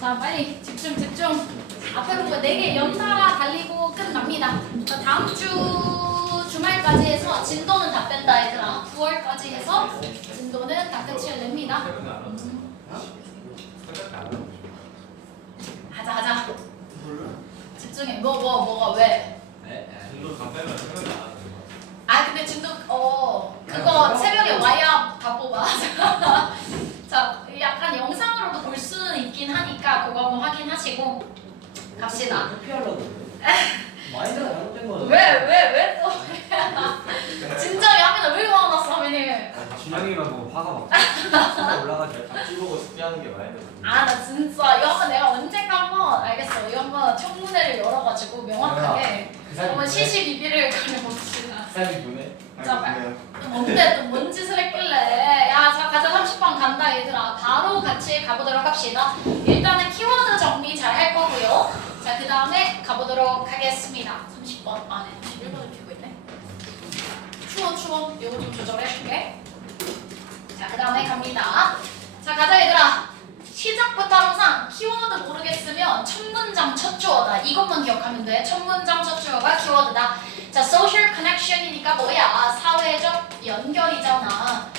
자, 빨리 집중 집중. 앞에 보고 4개 연달아 달리고 끝납니다. 자, 다음 주 주말까지 해서 진도는 다 뺀다 얘들아. 9월까지 해서 진도는 다 끝을 냅니다. 하자. 집중해. 뭐가 왜? 진도 다 빼면 생각이 안 나는 거. 아 근데 진도 그거 새벽에 와야 다 뽑아. 자, 약간 영상으로도 볼 수는 있긴 하니까 그거 한번 확인하시고 갑시다. 회피하려고 마인드가 잘못된 거죠. 왜 또? 진짜 야민아 왜 화났어, 야민이? 준영이가 뭐 화가 막 올라가지. 잡지 보고 숙제하는 게 많이 들어. 아, 나 진짜 이거 한번 내가 언젠가 한번 알겠어. 이거 한번 청문회를 열어가지고 명확하게 한번 시시비비를 가려봅시다. 사람이 보네. 자, 뭔데 또 뭔 짓을 했길래? 야, 자 가자 30번 간다 얘들아. 바로 같이 가보도록 합시다. 일단은 키워드 정리 잘 할 거고요. 자, 그 다음에 가보도록 하겠습니다. 30번 안에 31번을 피고 있네. 추워. 이거 좀 조절해줄게. 자, 그 다음에 갑니다. 자, 가자 얘들아. 시작부터 항상 키워드 모르겠으면 첫 문장 첫 주어다. 이것만 기억하면 돼. 첫 문장 첫 주어가 키워드다. 자, social connection이니까 뭐야? 사회적 연결이잖아.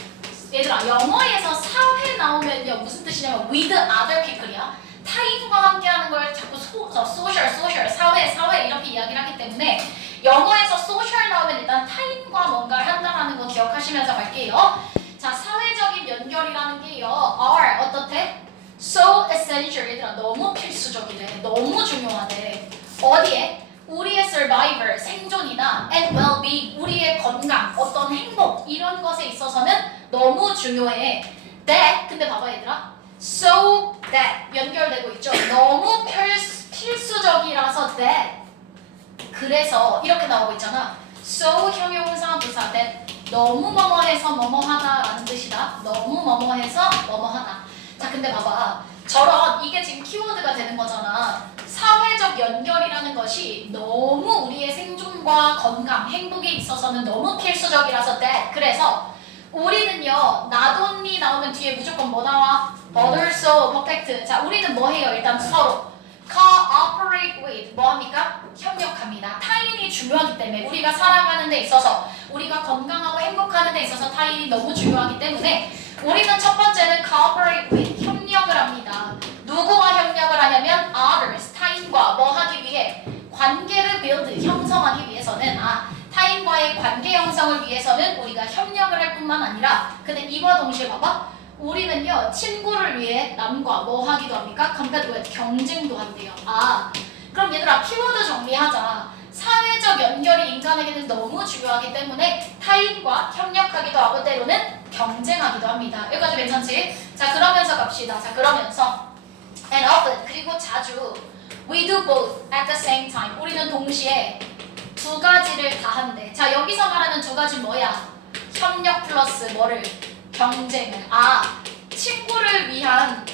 얘들아, 영어에서 사회 나오면요 무슨 뜻이냐면 with other people이야. 타인과 함께하는 걸 자꾸 social, 사회 이렇게 이야기를 하기 때문에 영어에서 social 나오면 일단 타인과 뭔가를 한다라는 거 기억하시면서 갈게요. 자, 사회적인 연결이라는 게요 are 어떻대? So essential. 얘들아, 너무 필수적이래. 너무 중요하대. 어디에? 우리의 survivor, 생존이나 and well-being, 우리의 건강, 어떤 행복 이런 것에 있어서는 너무 중요해. that, 근데 봐봐 얘들아. So that 연결되고 있죠. 너무 필수적이라서 that. 그래서 이렇게 나오고 있잖아. So 형용사 부사 that 너무 뭐뭐해서 뭐뭐하다라는 뜻이다. 너무 뭐뭐해서 뭐뭐하다. 자, 근데 봐봐. 저런 이게 지금 키워드가 되는 거잖아. 사회적 연결이라는 것이 너무 우리의 생존과 건강, 행복에 있어서는 너무 필수적이라서 that. 그래서 우리는요, not only 나오면 뒤에 무조건 뭐 나와? But also perfect. 자, 우리는 뭐 해요? 일단 서로 cooperate with 뭐 합니까? 협력합니다. 타인이 중요하기 때문에 우리가 살아가는 데 있어서 우리가 건강하고 행복하는 데 있어서 타인이 너무 중요하기 때문에 우리는 첫 번째는 cooperate with 협력을 합니다. 누구와 협력을 하냐면 others 타인과 뭐 하기 위해 관계를 build 형성하기 위해서는 타인과의 관계 형성을 위해서는 우리가 협력을 할 뿐만 아니라 근데 이와 동시에 봐봐 우리는요 친구를 위해 남과 뭐 하기도 합니까? compete with 경쟁도 한대요. 그럼 얘들아 키워드 정리하자. 사회적 연결이 인간에게는 너무 중요하기 때문에 타인과 협력하기도 하고 때로는 경쟁하기도 합니다. 여기까지 괜찮지? 자, 그러면서 갑시다. 자, 그러면서 and often 그리고 자주 we do both at the same time. 우리는 동시에 두 가지를 다 한대. 자, 여기서 말하는 두 가지 뭐야? 협력 플러스 뭐를? 경쟁을. 친구를 위한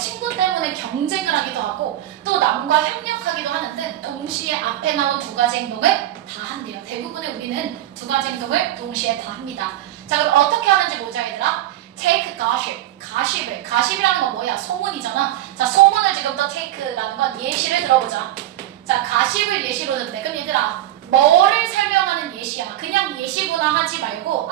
친구 때문에 경쟁을 하기도 하고 또 남과 협력하기도 하는데 동시에 앞에 나온 두 가지 행동을 다 한대요. 대부분의 우리는 두 가지 행동을 동시에 다 합니다. 자, 그럼 어떻게 하는지 보자 얘들아. take gossip. 가십이라는 건 뭐야? 소문이잖아. 자, 소문을 지금부터 take라는 건 예시를 들어보자. 자, 가십을 예시로 듣는데 그럼 얘들아 뭐를 설명하는 예시야? 그냥 예시구나 하지 말고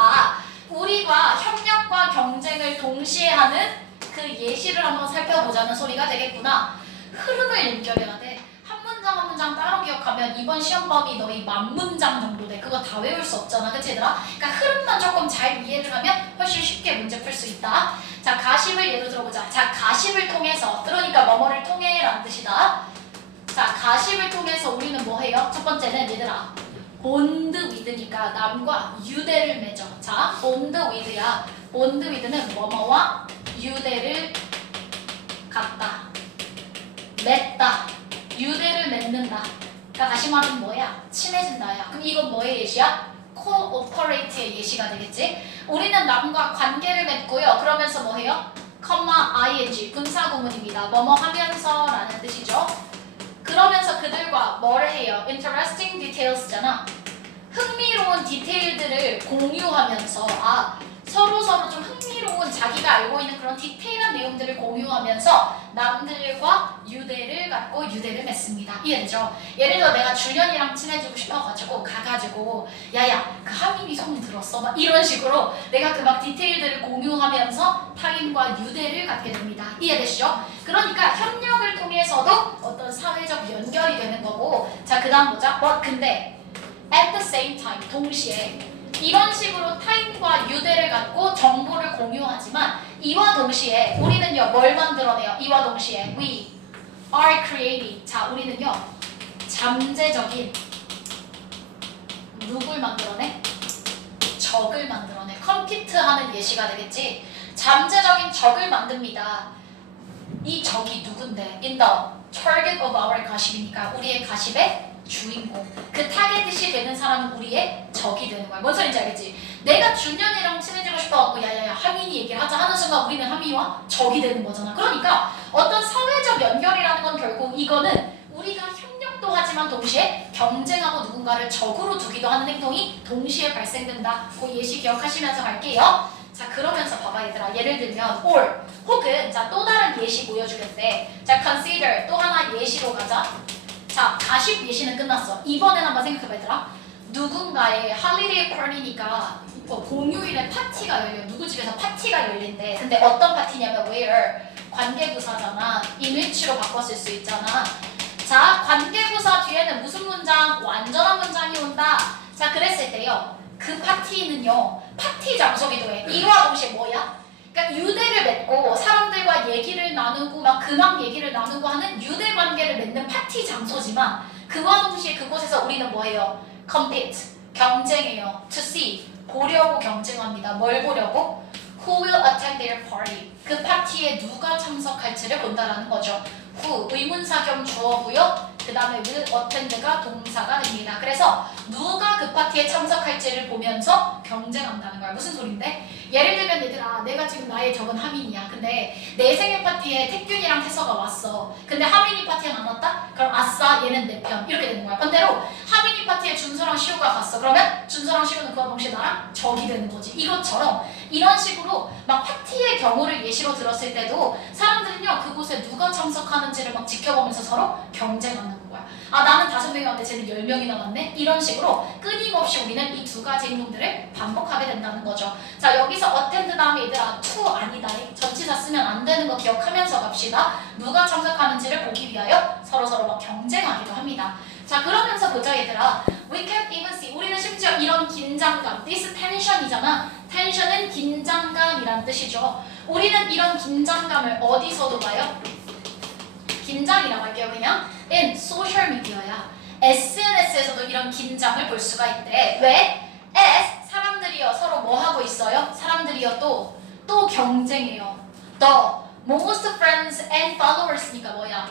우리가 협력과 경쟁을 동시에 하는 그 예시를 한번 살펴보자는 소리가 되겠구나. 흐름을 연결해야 돼. 한 문장 한 문장 따로 기억하면 이번 시험 범위 너희 10,000문장 정도 돼. 그거 다 외울 수 없잖아. 그치 얘들아? 그러니까 흐름만 조금 잘 이해를 하면 훨씬 쉽게 문제 풀 수 있다. 자, 가십을 예로 들어보자. 자, 가십을 통해서 그러니까 뭐뭐를 통해 라는 뜻이다. 자, 가십을 통해서 우리는 뭐 해요? 첫 번째는 얘들아 본드 위드니까 남과 유대를 맺어. 자, 본드 위드야. 본드 위드는 뭐뭐와 유대를 갖다 맺다. 유대를 맺는다. 그러니까 다시 말하면 뭐야? 친해진다야. 그럼 이건 뭐의 예시야? cooperate의 예시가 되겠지? 우리는 남과 관계를 맺고요. 그러면서 뭐 해요? ing 분사구문입니다. 뭐뭐 하면서 라는 뜻이죠. 그러면서 그들과 뭐를 해요? interesting details잖아. 흥미로운 디테일들을 공유하면서 서로 좀 흥미로운 자기가 알고 있는 그런 디테일한 내용들을 공유하면서 남들과 유대를 맺습니다. 이해되죠? 예를 들어 내가 준현이랑 친해지고 싶어가지고 가가지고 야야 그 하민이 소문 들었어? 막 이런 식으로 내가 그 막 디테일들을 공유하면서 타인과 유대를 갖게 됩니다. 이해되시죠? 그러니까 협력을 통해서도 어떤 사회적 연결이 되는 거고 자 그 다음 보자. 근데 at the same time 동시에 이런 식으로 타인과 유대를 갖고 정보를 공유하지만 이와 동시에 우리는요 뭘 만들어내요? 이와 동시에 we are creating 자 우리는요 잠재적인 누굴 만들어내? 적을 만들어내. 컴피트하는 예시가 되겠지. 잠재적인 적을 만듭니다. 이 적이 누군데? In the target of our 가십이니까 우리의 가십의 주인공. 그 타겟이 되는 사람은 우리의 적이 되는 거야. 뭔 소리인지 알겠지? 내가 준현이랑 친해지고 싶어갖고 야야야 하민이 얘기를 하자 하는 순간 우리는 하민이와 적이 되는 거잖아. 그러니까 어떤 사회적 연결이라는 건 결국 이거는 우리가 협력도 하지만 동시에 경쟁하고 누군가를 적으로 두기도 하는 행동이 동시에 발생된다. 그 예시 기억하시면서 갈게요. 자 그러면서 봐봐 얘들아. 예를 들면 or 혹은 자 또 다른 예시 보여주겠대. 자 consider 또 하나 예시로 가자. 자, 가십 예시는 끝났어. 이번엔 한번 생각해봐 얘들아. 누군가의 할리데이 파티니까 공휴일에 파티가 열려. 누구 집에서 파티가 열린대. 근데 어떤 파티냐면 where 관계부사잖아. in which로 바꿨을 수 있잖아. 자, 관계부사 뒤에는 무슨 문장? 완전한 문장이 온다. 자, 그랬을 때요. 그 파티는요. 파티 장소기도 해. 이와 동시에 뭐야? 그러니까 유대를 맺고 사람들과 얘기를 나누고 막 근황 얘기를 나누고 하는 유대 관계를 맺는 파티 장소지만 그와 동시에 그곳에서 우리는 뭐해요? compete, 경쟁해요. to see, 보려고 경쟁합니다. 뭘 보려고? who will attend their party. 그 파티에 누가 참석할지를 본다라는 거죠. who, 의문사 겸 주어고요. 그 다음에 will attend가 동사가 됩니다. 그래서 누가 그 파티에 참석할지를 보면서 경쟁한다는 거야. 무슨 소린데? 예를 들면 얘들아 내가 지금 나의 적은 하민이야. 근데 내 생일 파티에 태균이랑 태서가 왔어. 근데 하민이 파티에 안 왔다? 그럼 아싸 얘는 내 편. 이렇게 되는 거야. 반대로 하민이 파티에 준서랑 시우가 갔어. 그러면 준서랑 시우는 그와 동시에 나랑 적이 되는 거지. 이것처럼 이런 식으로 막 파티의 경우를 예시로 들었을 때도 사람들은요 그곳에 누가 참석하는지를 막 지켜보면서 서로 경쟁하는 거야. 아 나는 5명이 왔는데 쟤는 10명이나 왔네? 이런 식으로 끊임없이 우리는 이 두 가지 행동들을 반복하게 된다는 거죠. 자 여기서 attend 다음에 얘들아 to 아니다. 전치사 쓰면 안 되는 거 기억하면서 갑시다. 누가 참석하는지를 보기 위하여 서로서로 막 경쟁하기도 합니다. 자 그러면서 보자 얘들아. We can even see 우리는 심지어 이런 긴장감 this tension이잖아. 텐션은 긴장감이란 뜻이죠. 우리는 이런 긴장감을 어디서도 봐요? 긴장이라고 할게요 그냥. in social media야. SNS에서도 이런 긴장을 볼 수가 있대. 왜? as 사람들이요 서로 뭐 하고 있어요? 사람들이요 또 경쟁해요. the most friends and followers니까 뭐야?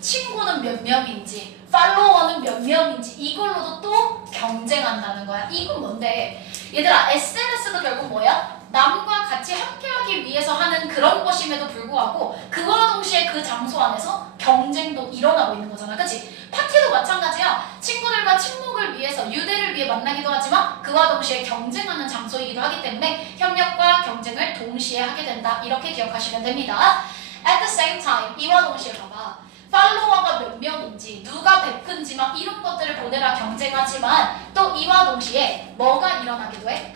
친구는 몇 명인지 팔로워는 몇 명인지 이걸로도 또 경쟁한다는 거야. 이건 뭔데? 얘들아 SNS도 결국 뭐야? 남과 같이 함께하기 위해서 하는 그런 것임에도 불구하고 그와 동시에 그 장소 안에서 경쟁도 일어나고 있는 거잖아. 그치? 파티도 마찬가지야. 친구들과 친목을 위해서 유대를 위해 만나기도 하지만 그와 동시에 경쟁하는 장소이기도 하기 때문에 협력과 경쟁을 동시에 하게 된다. 이렇게 기억하시면 됩니다. At the same time 이와 동시에 봐봐. 팔로워가 몇 명인지 누가 베푼지 막 이런 것들을 보내라 경쟁하지만 또 이와 동시에 뭐가 일어나기도 해?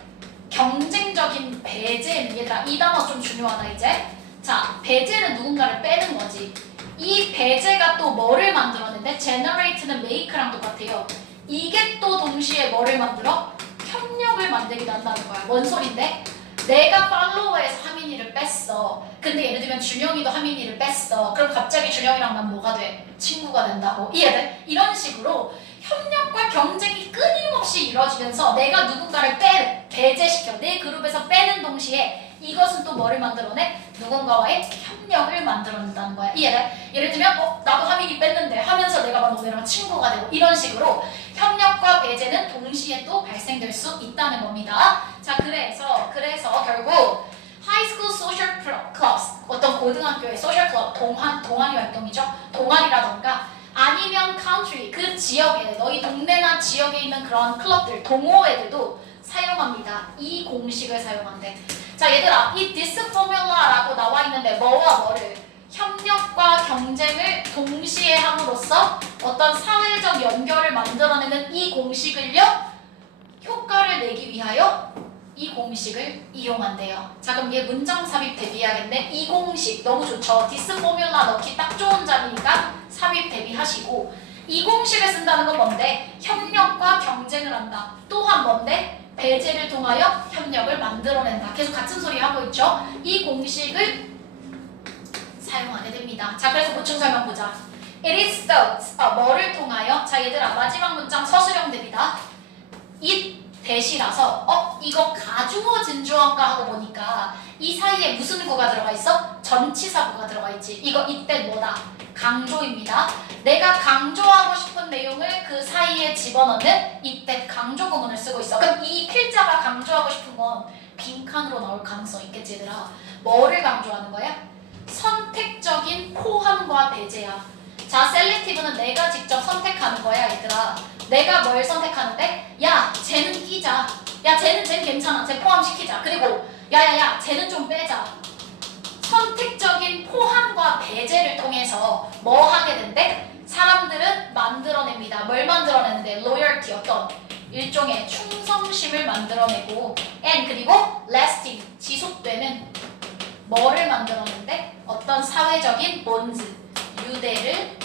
경쟁적인 배제는 얘들아 이 단어 좀 중요하다 이제. 자 배제는 누군가를 빼는 거지. 이 배제가 또 뭐를 만들었는데 generate는 make랑 똑같아요. 이게 또 동시에 뭐를 만들어? 협력을 만들기도 한다는 거야. 뭔 소린데? 내가 팔로워에서 하민이를 뺐어. 근데 예를 들면 준영이도 하민이를 뺐어. 그럼 갑자기 준영이랑 난 뭐가 돼? 친구가 된다고. 이해돼? 이런 식으로 협력과 경쟁이 끊임없이 이루어지면서 내가 누군가를 배제시켜 내 그룹에서 빼는 동시에 이것은 또 뭐를 만들어내? 누군가와의 협력을 만들어낸다는 거야. 이해돼? 예를 들면 나도 하민이 뺐는데 하면서 내가 막 너네랑 친구가 되고 이런 식으로 협력과 배제는 동시에 또 발생될 수 있다는 겁니다. 자 그래서 결국 하이스쿨 소셜 클럽스 어떤 고등학교의 소셜 클럽 동아리 활동이죠. 동아리라던가 아니면 country 그 지역에 너희 동네나 지역에 있는 그런 클럽들 동호회들도 사용합니다. 이 공식을 사용한대. 자 얘들아 이 this formula라고 나와 있는데 뭐와 뭐를 협력과 경쟁을 동시에 동시에 함으로써 어떤 사회적 연결을 만들어내는 이 공식을요 효과를 내기 위하여 이 공식을 이용한대요. 자 그럼 얘 문장 삽입 대비해야겠네. 이 공식 너무 좋죠. 디스 포뮬라 넣기 딱 좋은 자리니까 삽입 대비하시고 이 공식을 쓴다는 건 뭔데? 협력과 경쟁을 한다. 또한 뭔데? 배제를 통하여 협력을 만들어낸다. 계속 같은 소리 하고 있죠. 이 공식을 사용하게 됩니다. 자 그래서 보충 설명 보자. It is thought 뭐를 통하여? 자 얘들아 마지막 문장 서술형 대비다. it 대시라서 이거 가주어진 주어인가 하고 보니까 이 사이에 무슨 구가 들어가 있어? 전치사 구가 들어가 있지. 이거 이때 뭐다? 강조입니다. 내가 강조하고 싶은 내용을 그 사이에 집어넣는 이때 강조 구문을 쓰고 있어. 그럼 이 필자가 강조하고 싶은 건 빈칸으로 나올 가능성이 있겠지 얘들아. 뭐를 강조하는 거야? 선택적인 포함과 배제야. 자 셀렉티브는 내가 직접 선택하는 거야 얘들아. 내가 뭘 선택하는데? 야 쟤는 끼자. 야 쟤는 괜찮아. 쟤 포함시키자. 그리고 야야야 쟤는 좀 빼자. 선택적인 포함과 배제를 통해서 뭐 하게 된대? 사람들은 만들어냅니다. 뭘 만들어내는데? loyalty 어떤 일종의 충성심을 만들어내고 and 그리고 lasting 지속되는 뭐를 만들어내는데? 어떤 사회적인 bonds 유대를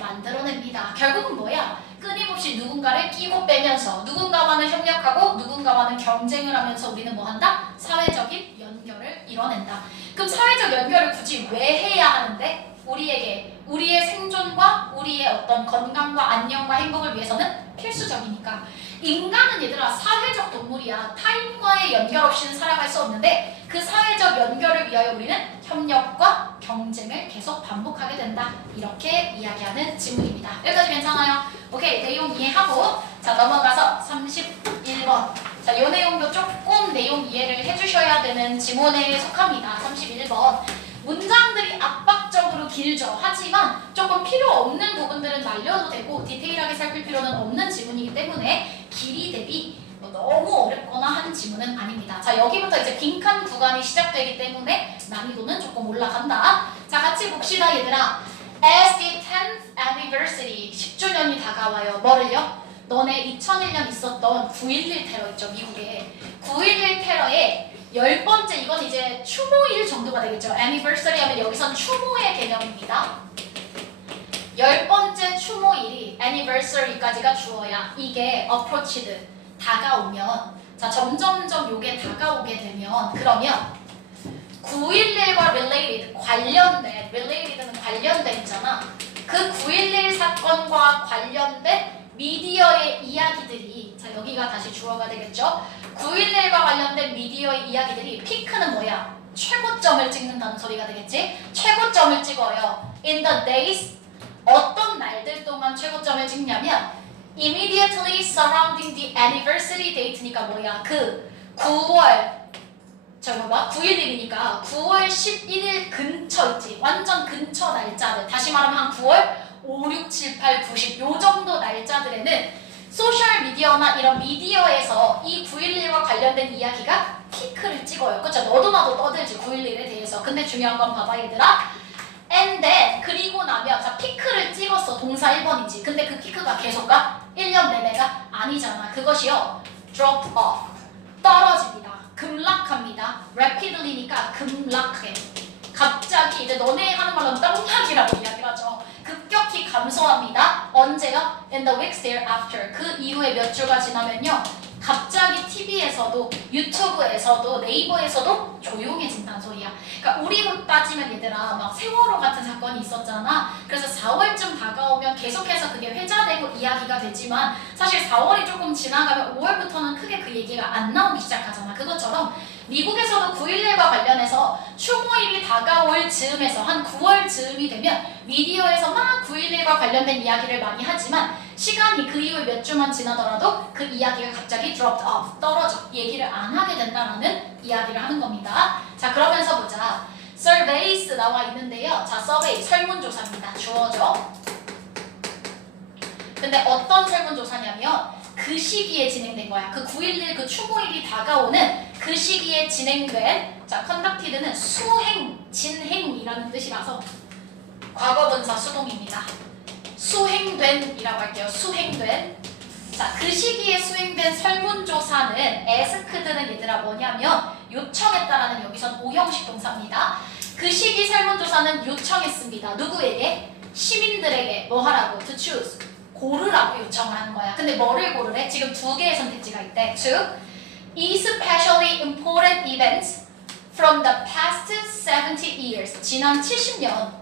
만들어냅니다. 결국은 뭐야? 끊임없이 누군가를 끼고 빼면서 누군가와는 협력하고 누군가와는 경쟁을 하면서 우리는 뭐 한다? 사회적인 연결을 이뤄낸다. 그럼 사회적 연결을 굳이 왜 해야 하는데? 우리에게 우리의 생존과 우리의 어떤 건강과 안녕과 행복을 위해서는 필수적이니까. 인간은 얘들아 사회적 동물이야. 타인과의 연결 없이는 살아갈 수 없는데 그 사회적 연결을 위하여 우리는 협력과 경쟁을 계속 반복하게 된다. 이렇게 이야기하는 지문입니다. 여기까지 괜찮아요? 오케이 내용 이해하고 자 넘어가서 31번 자 이 내용도 조금 내용 이해를 해주셔야 되는 지문에 속합니다. 31번 문장들이 압박적으로 길죠. 하지만 조금 필요 없는 부분들은 날려도 되고 디테일하게 살필 필요는 없는 지문이기 때문에 길이 대비 너무 어렵거나 한 지문은 아닙니다. 자 여기부터 이제 빈칸 구간이 시작되기 때문에 난이도는 조금 올라간다. 자 같이 봅시다 얘들아. As the 10th anniversary 10주년이 다가와요. 뭐를요? 너네 2001년 있었던 9.11 테러 있죠 미국에. 9.11 테러에 10번째 이건 이제 추모일 정도가 되겠죠. anniversary 하면 여기선 추모의 개념입니다. 10번째 추모일이 anniversary까지가 주어야 이게 approached 다가오면 자 점점점 요게 다가오게 되면 그러면 9.11과 related 관련된 related는 관련된 있잖아. 그 9.11 사건과 관련된 미디어의 이야기들이 자 여기가 다시 주어가 되겠죠. 9.11과 관련된 미디어의 이야기들이 피크는 뭐야? 최고점을 찍는다는 소리가 되겠지. 최고점을 찍어요. In the days 어떤 날들 동안 최고점을 찍냐면 immediately surrounding the anniversary date니까 뭐야? 그 9월 잠깐만 9.11이니까 9월 11일 근처 있지. 완전 근처 날짜들. 다시 말하면 한 9월 5, 6, 7, 8, 9, 10 요 정도 날짜들에는 소셜미디어나 이런 미디어에서 이 9.11과 관련된 이야기가 피크를 찍어요. 그쵸? 너도 나도 떠들지 9.11에 대해서. 근데 중요한 건 봐봐 얘들아. And then 그리고 나면 자 피크를 찍었어. 동사 1번이지. 근데 그 피크가 계속 가? 1년 내내가? 아니잖아. 그것이요. dropped off. 떨어집니다. 급락합니다. rapidly니까 급락해. 갑자기 이제 너네 하는 말로는 떡락이라고 이야기를 하죠. 급격히 감소합니다. 언제요? In the weeks thereafter. 그 이후에 몇 주가 지나면요. 갑자기 TV에서도 유튜브에서도 네이버에서도 조용해진다는 소리야. 그러니까 우리로 따지면 얘들아 막 세월호 같은 사건이 있었잖아. 그래서 4월쯤 다가오면 계속해서 그게 회자되고 이야기가 되지만 사실 4월이 조금 지나가면 5월부터는 크게 그 얘기가 안 나오기 시작하잖아. 그것처럼 미국에서도 9.11과 관련해서 추모일이 다가올 즈음에서 한 9월 즈음이 되면 미디어에서 막 9.11과 관련된 이야기를 많이 하지만 시간이 그 이후에 몇 주만 지나더라도 그 이야기가 갑자기 dropped off, 떨어져 얘기를 안 하게 된다는 이야기를 하는 겁니다. 자 그러면서 보자. surveys 나와 있는데요. 자 survey 설문조사입니다. 주어죠. 근데 어떤 설문조사냐면 그 시기에 진행된 거야. 그 9.11 그 추모일이 다가오는 그 시기에 진행된 자 conducted는 수행, 진행이라는 뜻이라서 과거분사 수동입니다. 수행된이라고 할게요. 수행된. 자, 그 시기에 수행된 설문조사는 asked는 얘들아 뭐냐면 요청했다라는 여기선 오형식 동사입니다. 그 시기 설문조사는 요청했습니다. 누구에게? 시민들에게 뭐 하라고? To choose. 고르라고 요청을 하는 거야. 근데 뭐를 고르래? 지금 두 개의 선택지가 있대. 즉, especially important events from the past 70 years. 지난 70년.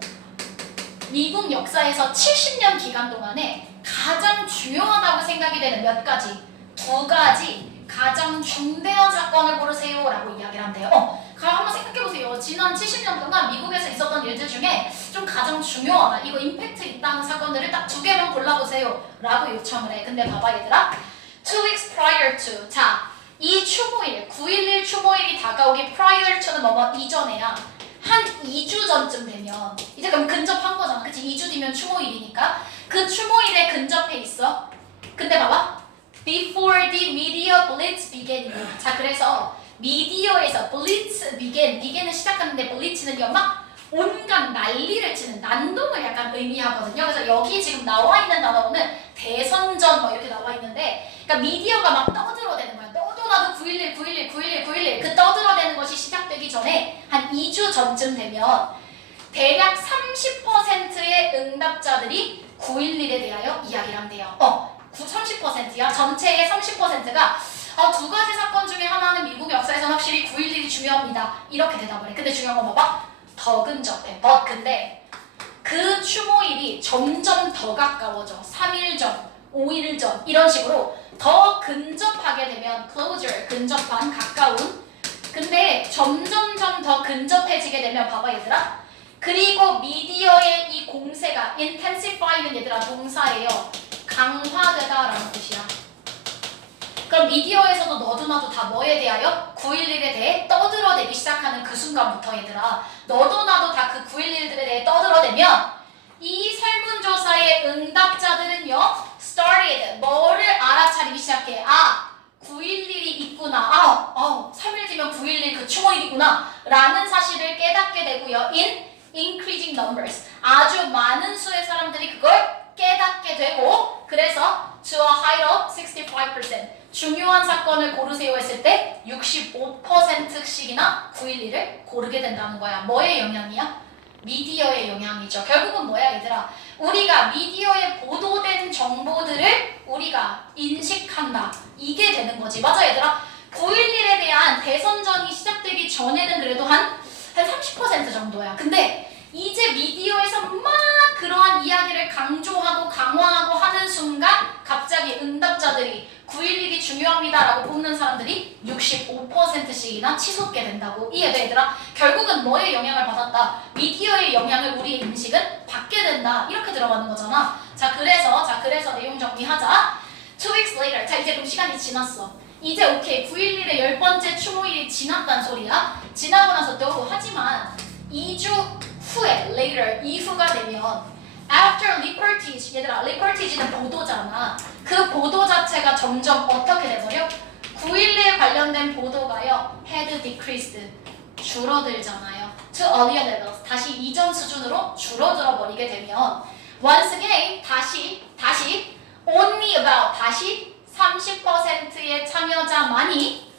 미국 역사에서 70년 기간 동안에 가장 중요하다고 생각이 되는 몇 가지, 두 가지 가장 중대한 사건을 고르세요 라고 이야기를 한대요. 그럼 한번 생각해보세요. 지난 70년 동안 미국에서 있었던 일들 중에 좀 가장 중요하다, 이거 임팩트 있다는 사건들을 딱 두 개만 골라보세요 라고 요청을 해. 근데 봐봐 얘들아, 2 weeks prior to. 자, 이 추모일, 9.11 추모일이 다가오기 prior to는 뭐뭐 이전에야. 한 2주 전쯤 되면 이제 그럼 근접한 거잖아. 그치? 2주 뒤면 추모일이니까 그 추모일에 근접해 있어. 근데 봐봐, before the media blitz began. 자, 그래서 미디어에서 blitz begin은 시작하는데 blitz는요 막 온갖 난리를 치는, 난동을 약간 의미하거든요. 그래서 여기 지금 나와 있는 단어는 대선전 뭐 이렇게 나와 있는데, 그러니까 미디어가 막 떠들어대는 거야. 너도 나도 9.11 그 떠들어대는 것이 시작되기 전에 한 2주 전쯤 되면 대략 30%의 응답자들이 9.11에 대하여 이야기를 한대요. 30%야. 전체의 30%가 두 가지 사건 중에 하나는 미국 역사에서는 확실히 9.11이 중요합니다. 이렇게 대답을 해. 근데 중요한 건 봐봐. 더 근접해. 근데 그 추모일이 점점 더 가까워져. 3일 전, 5일 전 이런 식으로 더 근접하게 되면 closer, 근접한, 가까운. 근데 점점점 더 근접해지게 되면 봐봐 얘들아. 그리고 미디어의 이 공세가 intensify는 얘들아 동사예요. 강화되다라는 뜻이야. 그럼 미디어에서도 너도 나도 다 뭐에 대하여? 9.11에 대해 떠들어대기 시작하는 그 순간부터 얘들아, 너도 나도 다 그 9.11들에 대해 떠들어대면 이 설문조사의 응답자들은요 started, 뭐를 알아차리기 시작해. 9.11이 있구나. 3일 뒤면 9.11 그 추모일이구나 라는 사실을 깨닫게 되고요. in increasing numbers, 아주 많은 수의 사람들이 그걸 깨닫게 되고, 그래서 to a height of 65%, 중요한 사건을 고르세요 했을 때 65%씩이나 9.11을 고르게 된다는 거야. 뭐의 영향이야? 미디어의 영향이죠. 결국은 뭐야 얘들아? 우리가 미디어에 보도된 정보들을 우리가 인식한다. 이게 되는 거지. 맞아 얘들아? 9.11에 대한 대선전이 시작되기 전에는 그래도 한 30% 정도야. 근데 이제 미디어에서 막 그러한 이야기를 강조하고 강화하고 하는 순간 갑자기 응답자들이 9.11이 중요합니다라고 뽑는 사람들이 65%씩이나 치솟게 된다고. 이해돼 얘들아? 결국은 뭐의 영향을 받았다? 미디어의 영향을 우리의 인식은 받게 된다. 이렇게 들어가는 거잖아. 자 그래서 내용 정리하자. 2 weeks later. 자 이제 그럼 시간이 지났어. 이제 오케이 9.11의 10번째 추모일이 지났단 소리야. 지나고 나서 또 하지만 2주 후에 later, 이후가 되면 after Lippert, 얘들아 Lippert는 보도잖아. 그 보도 자체가 점점 어떻게 돼버려? 9.11 관련된 보도가요 had decreased, 줄어들잖아요. to earlier levels, 다시 이전 수준으로 줄어들어 버리게 되면 once again, 다시 only about, 다시 30%의 참여자만이